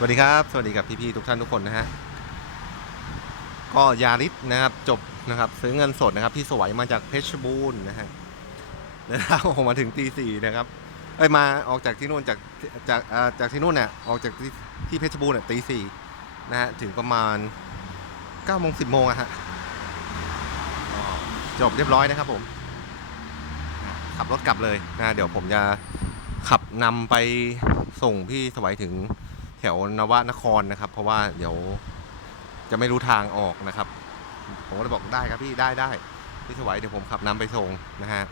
สวัสดีครับ สวัสดีกับพี่ๆทุกท่านทุกคนนะฮะ ก็ยาริสนะครับจบนะครับซื้อเงินสดนะครับที่สวยมาจากเพชรบูรณ์นะฮะเดินทาออกมาถึงตีสี่นะครับ เอ้ยมาออกจากที่นู่นจากจากจากที่นู่นเนี่ยออกจากที่ที่เพชรบูรณ์เนี่ยตีสี่นะฮะถึงประมาณ9ก้าโมงสิบโมงอะฮะจบเรียบร้อยนะครับผม ขับรถกลับเลยนะเดี๋ยวผมจะขับนำไปส่งพี่สวัยถึง แถวนวนครนะครับ เพราะว่าเดี๋ยวจะไม่รู้ทางออกนะครับ ผมก็เลยบอกได้ครับพี่ได้ได้พี่สวัยเดี๋ยวผมขับนำไปส่งนะฮะ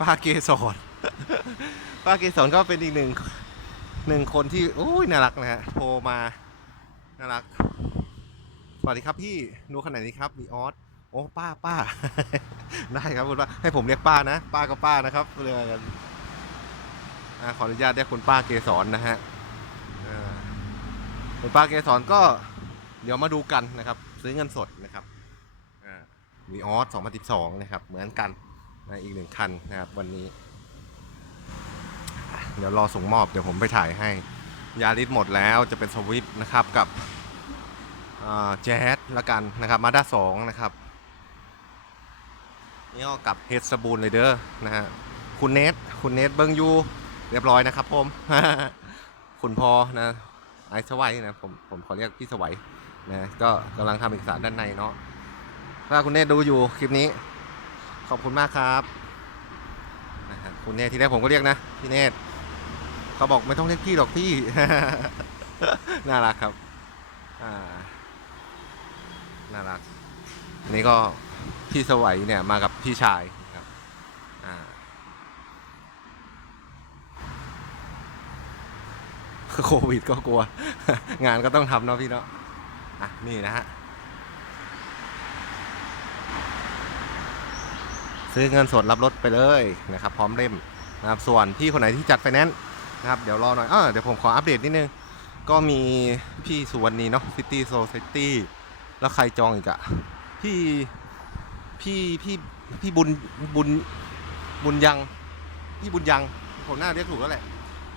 ป้าเกสรป้าเกสรก็เป็นอีกหนึ่งหนึ่งคนที่โอ้ยน่ารักนะฮะโทรมาน่ารักสวัสดีครับพี่ดูขนาดนี้ครับมีออสโอ้ป้าป้า ได้ครับคุณป้าให้ผมเรียกป้านะ ป้าก็ป้านะครับเรือกันขออนุญาตเรียกคุณป้าเกสรนะฮะ คุณป้าเกสรก็เดี๋ยวมาดูกันนะครับ ซื้อเงินสดนะครับวีออส2012 นะครับ เหมือนกันนะอีกหนึ่งคันนะครับวันนี้ เดี๋ยวรอส่งมอบเดี๋ยวผมไปถ่ายให้ยาริสหมดแล้วจะเป็นสวิฟนะครับกับแจ๊สละกันนะครับมาด้าสองนะครับนี่ก็กับเฮดสบูนเลยเด้อนะฮะคุณเนทคุณเนทเบิงยูเรียบร้อยนะครับผม คุณพอนะ ไอซ์สวัยนะผมผมขอเรียกพี่สวัยนะก็กำลังทำเอกสารด้านในเนาะถ้าคุณเนตดูอยู่คลิปนี้ ขอบคุณมากครับนะฮะคุณเนตทีแรกผมก็เรียกนะพี่เนตเขาบอกไม่ต้องเรียกพี่หรอกพี่ น่ารักครับอ่าน่ารักนนี่ก็พี่สวัยเนี่ยมากับพี่ชายครับอ่า โควิดก็กลัว งานก็ต้องทำเนาะพี่เนาะอะนี่นะฮะซื้อเงินสดรับรถไปเลยนะครับ พร้อมเล่มนะครับส่วนพี่คนไหนที่จัดไฟแนนซ์นะครับเดี๋ยวรอหน่อยเออเดี๋ยวผมขออัปเดตนิดนึง ก็มีพี่สุวรรณีเนาะซิตี้โซซิตี้แล้วใครจองอีกอะพี่พี่พี่พี่บุญบุญบุญยัง พี่บุญยัง ผมน่าเรียกถูกแล้วแหละ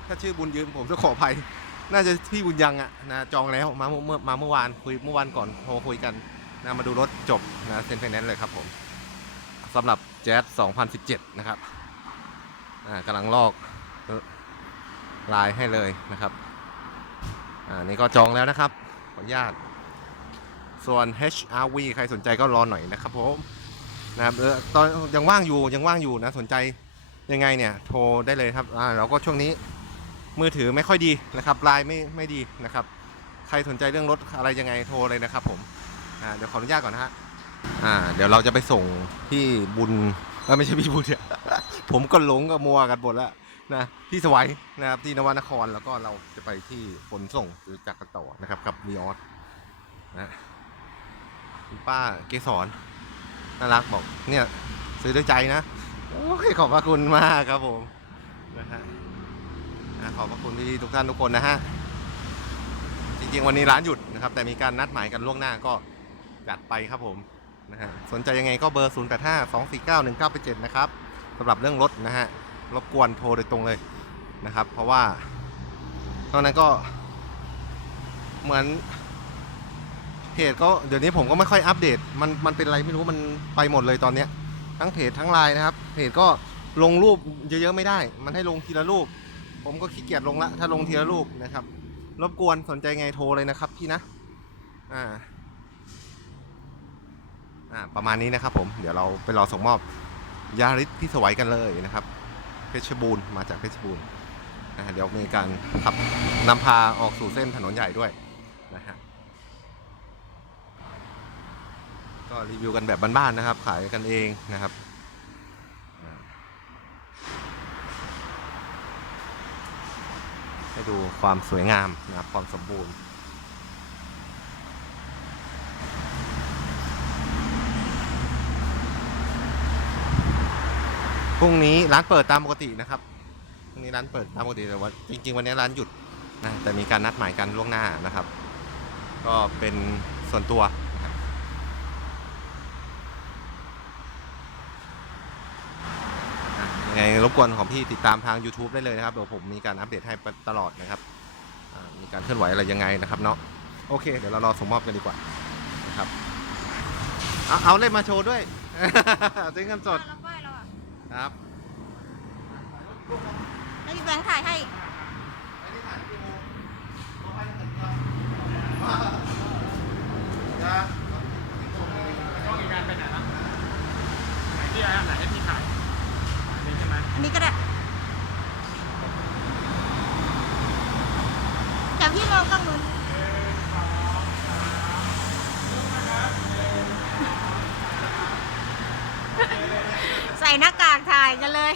ถ้าชื่อบุญยืนผมจะขออภัย น่าจะพี่บุญยังอะนะจองแล้วมาเมื่อเมื่อมาเมื่อวานคุยเมื่อวานก่อนโทรคุยกันนะมาดูรถจบนะเซ็นไฟแนนซ์เลยครับผมสำหรับแจ๊ส2017 นะครับอ่ากำลังลอกลายให้เลยนะครับอ่านี่ก็จองแล้วนะครับ ขออนุญาต ส่วน HRV ใครสนใจก็รอหน่อยนะครับผมนะครับเออตอนยังว่างอยู่ยังว่างอยู่นะสนใจยังไงเนี่ยโทรได้เลยครับอ่าเราก็ช่วงนี้ มือถือไม่ค่อยดีนะครับไลน์ไม่ไม่ดีนะครับ ใครสนใจเรื่องรถอะไรยังไงโทรเลยนะครับผมอ่าเดี๋ยวขออนุญาตก่อนนะฮะอ่าเดี๋ยวเราจะไปส่งพี่บุญไม่ใช่พี่บุญเนี่ยผมก็หลงกับมัวกันหมดแล้วนะพี่สวัยนะครับที่นวนครแล้วก็เราจะไปที่ขนส่งหรือจักรต่อนะครับกับวีออสนะคุณป้าเกสรน่ารักบอกเนี่ยซื้อด้วยใจนะโอ้ยขอบพระคุณมากครับผมนะฮะะขอบพระคุณที่ทุกท่านทุกคนนะฮะ จริงๆ วันนี้ร้านหยุดนะครับ แต่มีการนัดหมายกันล่วงหน้าก็จัดไปครับผมนะฮะสนใจยังไงก็เบอร์ 0 8 5 2 4 9 1 9 8 7นะครับสำหรับเรื่องรถนะฮะรบกวนโทรโดยตรงเลยนะครับ เพราะว่าตอนนั้นก็ เหมือนเพจก็เดี๋ยวนี้ผมก็ไม่ค่อยอัปเดต มันมันเป็นอะไรไม่รู้มันไปหมดเลยตอนเนี้ยทั้งเพจทั้งไลน์นะครับเพจก็ลงรูปเยอะๆไม่ได้ มันให้ลงทีละรูป ผมก็ขี้เกียจลงละ ถ้าลงทีละรูปนะครับ รบกวนสนใจไงโทรเลยนะครับพี่นะ อ่า อ่า ประมาณนี้นะครับผม เดี๋ยวเราไปรอส่งมอบยาริสพี่สวัยกันเลยนะครับ เพชรบูรณ์มาจากเพชรบูรณ์นะฮะเดี๋ยวมีการขับนำพาออกสู่เส้นถนนใหญ่ด้วยนะฮะ ก็รีวิวกันแบบบ้านๆนะครับ ขายกันเองนะครับอ่า ให้ดูความสวยงามนะครับความสมบูรณ์พรุ่งนี้ร้านเปิดตามปกตินะครับพรุ่งนี้ร้านเปิดตามปกติแต่ว่าจริง ๆ วันนี้ร้านหยุดนะแต่มีการนัดหมายกันล่วงหน้านะครับ ก็เป็นส่วนตัวนะครับ อะยัง ไงรบกวนของพี่ติดตามทาง YouTube ได้เลยนะครับเดี๋ยวผมมีการอัปเดตให้ตลอดนะครับอ่ามีการเคลื่อนไหวอะไรยังไงนะครับเนาะโอเค เดี๋ยวเรารอส่งมอบกันดีกว่านะครับเอาเอาเล่นมาโชว์ด้วยซื้อเงินสดรับไหว้เราอะครับแล้วพี่แบงค์ถ่ายให้ ต้องอีกงานไปไหนนะไหนที่อันไหนให้พี่ถ่ายอันนี้ใช่ไหม อันนี้ก็ได้แต่พี่มองกล้องนู้นใส่หน้ากาก ถ่ายกันเลย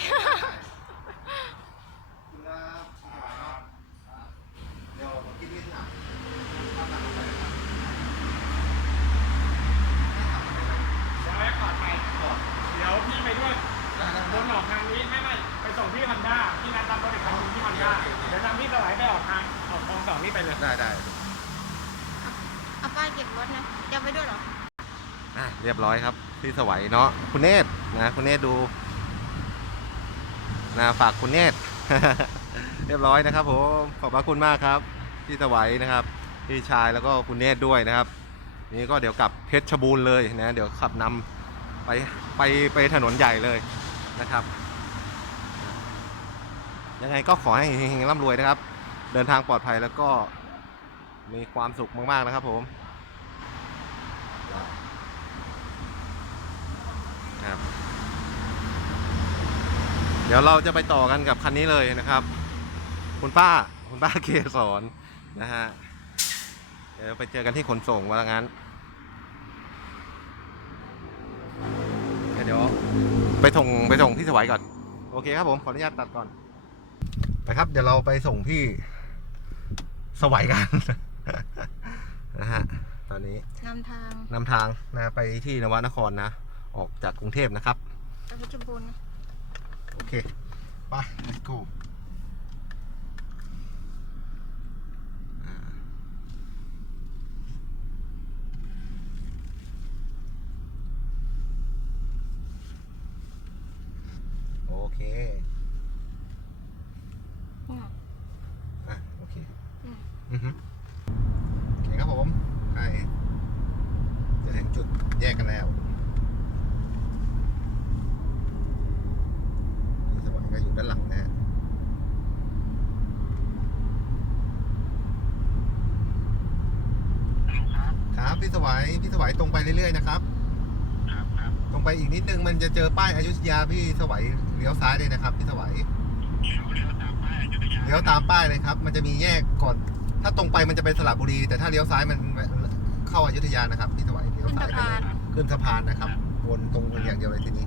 เดี๋ยวกินนิดหน่อยเดี๋ยวแม่กอดไปเดี๋ยวพี่ไปด้วยวนออกทางนี้ไม่ไม่ไปส่งที่ฮอนด้าที่นัดรับรถอีกคันหนึงที่ฮอนด้าเดี๋ยวทำพี่สไลด์ไปออกทางออกคลองสองนี่ไปเลยได้ได้เอาป้ายเก็บรถนะจะไปด้วยเหรอ อะเรียบร้อยครับที่สวัยเนาะคุณเนตรนะคุณเนตรดู นะฝากคุณเนตเรียบร้อยนะครับผมขอบพระคุณมากครับพี่สวัยนะครับพี่ชายแล้วก็คุณเนตด้วยนะครับ นี่ก็เดี๋ยวกลับเพชรชบูรณ์เลยนะเดี๋ยวขับนำไปไปไปถนนใหญ่เลยนะครับ ยังไงก็ขอให้เฮงๆร่ำรวยนะครับ เดินทางปลอดภัยแล้วก็มีความสุขมากๆนะครับผม ครับ เดี๋ยวเราจะไปต่อกันกับคันนี้เลยนะครับ คุณป้าคุณป้าเกสรนะฮะเดี๋ยวไปเจอกันที่ขนส่งว่างั้นเดี๋ยวไปส่งไปส่งที่สวัยก่อน โอเคครับผมขออนุญาตตัดก่อนไปครับ เดี๋ยวเราไปส่งที่สวัยกันนะฮะตอนนี้นำทางนำทางนะไปที่นวนครนะ ออกจากกรุงเทพนะครับไปเพชรบูรณ์นะโอ เคไป let's go อ่าโอเคอืมอะ โอเค อืมอือฮึโอเคครับผมใกล้จะถึงจุดแยกกันแล้วนี่สวรรค์ก็อยู่ด้านหลังนะฮะ ครับพี่สวัยพี่สวัยตรงไปเรื่อยๆนะครับ ครับครับตรงไปอีกนิดนึงมันจะเจอป้ายอยุธยาพี่สวัยเลี้ยวซ้ายเลยนะครับ พี่สวัยเดี๋ยวเดี๋ยวตามป้ายอยุธยาเลี้ยวตามป้ายเลยครับ มันจะมีแยกก่อน ถ้าตรงไปมันจะเป็นสระบุรี แต่ถ้าเลี้ยวซ้ายมันเข้าอยุธยานะครับพี่สวัยเลี้ยวขึ้นซ้าสะยไปพาเลนยขึ้นสะพานนะครับวนตรงอย่างเดียวเลยทีนี้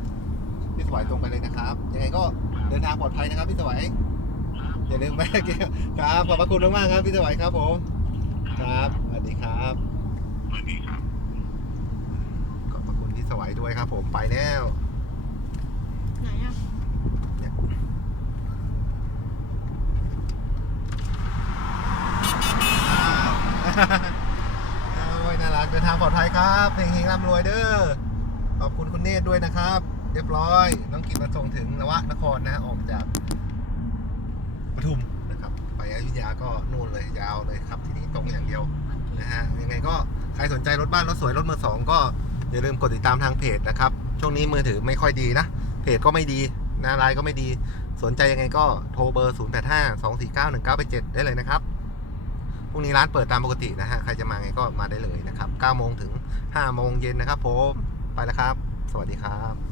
พี่สวัยตรงไปเลยนะครับยังไงก็เดินทางปลอดภัยนะครับพี่สวัยอย่าลืมแม่เกี่ยวครับขอบพระคุณมากๆครับพี่สวัยครับผมครับสวัสดีครับ สวัสดีครับ ขอบพระคุณพี่สวัย ด้วยครับผมไปแล้วไหนอะเนี่ยโอ้ยน่ารักเดินทางปลอดภัยครับเฮงๆร่ำรวยเด้อขอบคุณคุณเนตรด้วยนะครับ เรียบร้อย น้องกิมมาส่งถึงนวนครนะออกจากปทุมนะครับ ไปอยุธยาก็นู่นเลยยาวเลยครับ ทีนี้ตรงอย่างเดียวนะฮะยังไงก็ใครสนใจรถบ้านรถสวยรถมือสองก็ อย่าลืมกดติดตามทางเพจนะครับ ช่วงนี้มือถือไม่ค่อยดีนะ เพจก็ไม่ดีหน้าไลน์ก็ไม่ดี สนใจยังไงก็โทรเบอร์ 0 8 5 2 4 9 1 9 8 7 ได้เลยนะครับ พรุ่งนี้ร้านเปิดตามปกตินะฮะ ใครจะมาไงก็มาได้เลยนะครับ9โมงถึง5โมงเย็นนะครับผม ไปแล้วครับ สวัสดีครับ